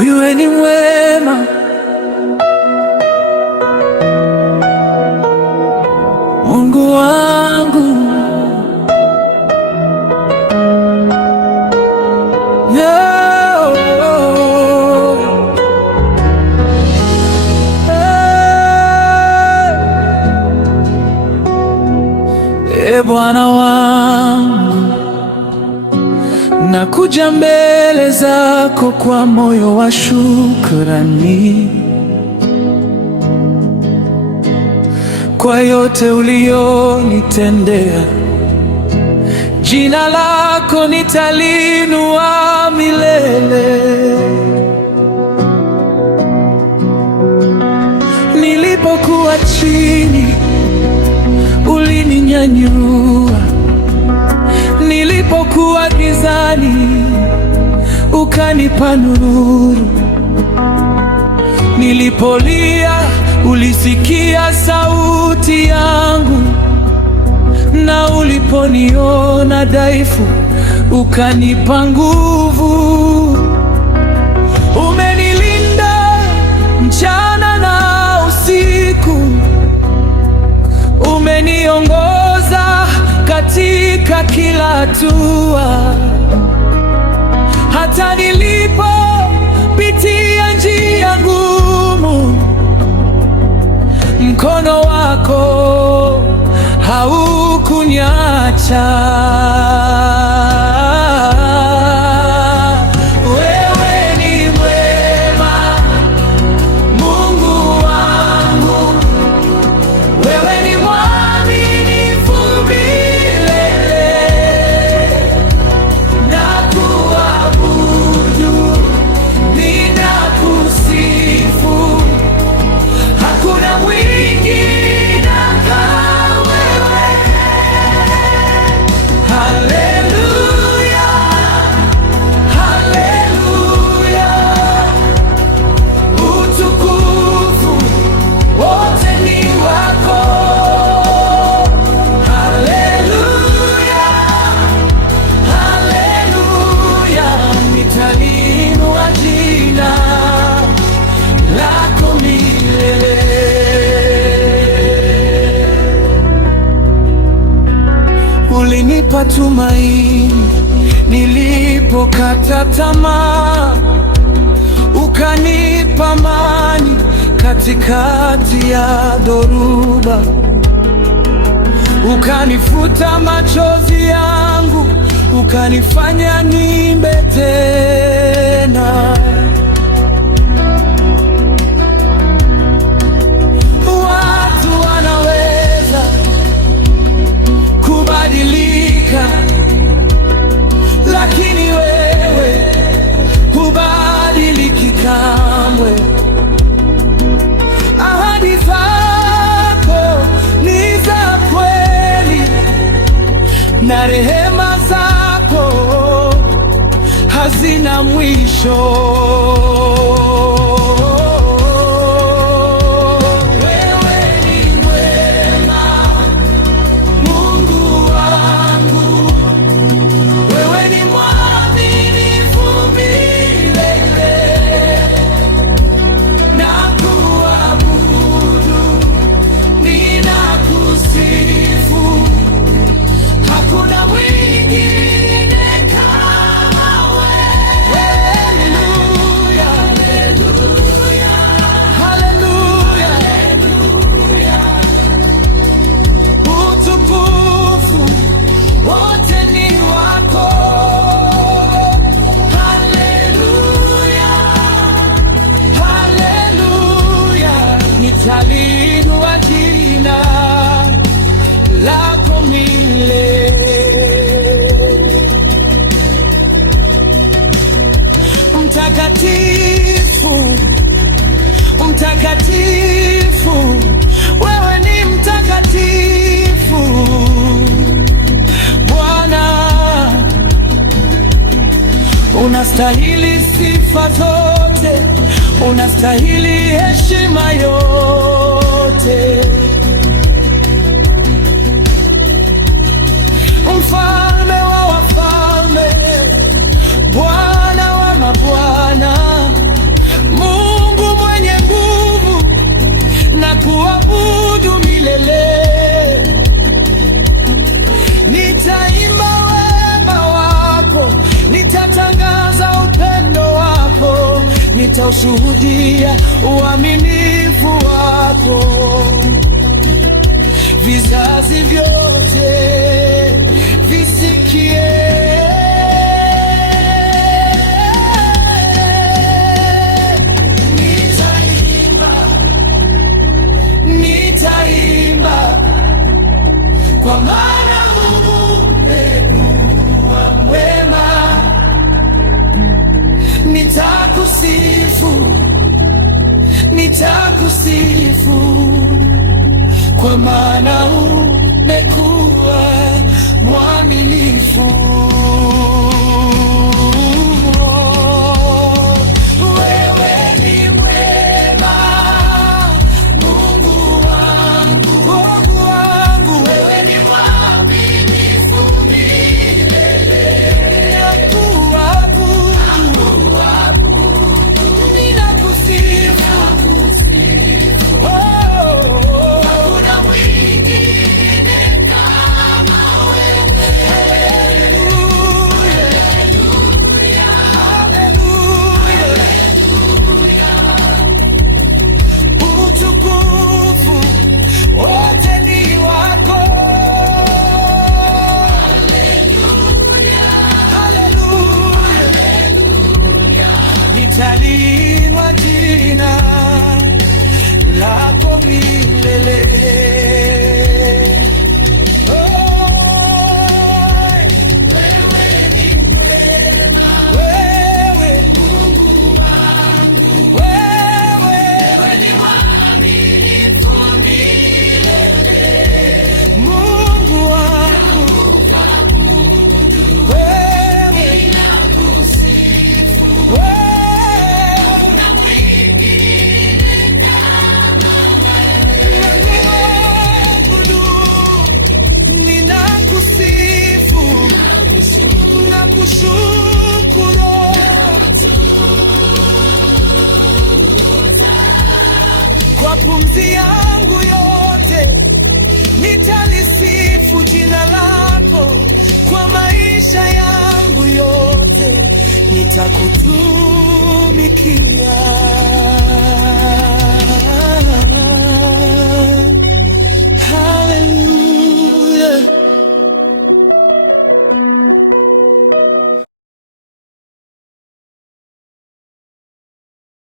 wewe ni mwema, Mungu wangu. Yeah. Hey. Bwana wangu, nakuja mbele zako kwa moyo wa shukrani kwa yote ulionitendea. Jina lako nitalinua milele. Nilipokuwa chini ulininyanyua, nilipokuwa gizani ukanipa nuru, nilipolia ulisikia sauti yangu, na uliponiona dhaifu ukanipa nguvu. Umenilinda mchana na usiku, umeniongoza katika kila hatua, hata nilipopitia njia ngumu, mkono wako haukunyacha. Wewe ni mwema, Mungu wangu, wewe ni mwaminifu milele. Nakuabudu, ninakusifu, hakuna mwingine kama wewe. Haleluya, haleluya, utukufu wote ni wako. Haleluya, haleluya, nitalinua jina lako milele. Ulinipa tumaini nilipokata tamaa, ukanipa amani katikati ya dhoruba, ukanifuta machozi yangu, ukanifanya niimbe tena. Watu wanaweza kubadilika, lakini wewe hubadiliki kamwe. Ahadi zako ni za kweli, na rehema zako hazina mwisho. Nitalinua jina lako milele. Mtakatifu, mtakatifu, wewe ni mtakatifu Bwana, unastahili sifa zote, unastahili heshima yote. Mfalme wa wafalme, Bwana wa mabwana, nitaushuhudia uaminifu wako, vizazi vyote visikie. Nitaimba kwa maana Mungu umekuwa mwema. Nitakusifu kwa maana umekuwa mwaminifu. Litalinua jina lako milele. Nakushukuru kwa pumzi yangu yote, nitalisifu jina lako. Kwa maisha yangu yote nitakutumikia.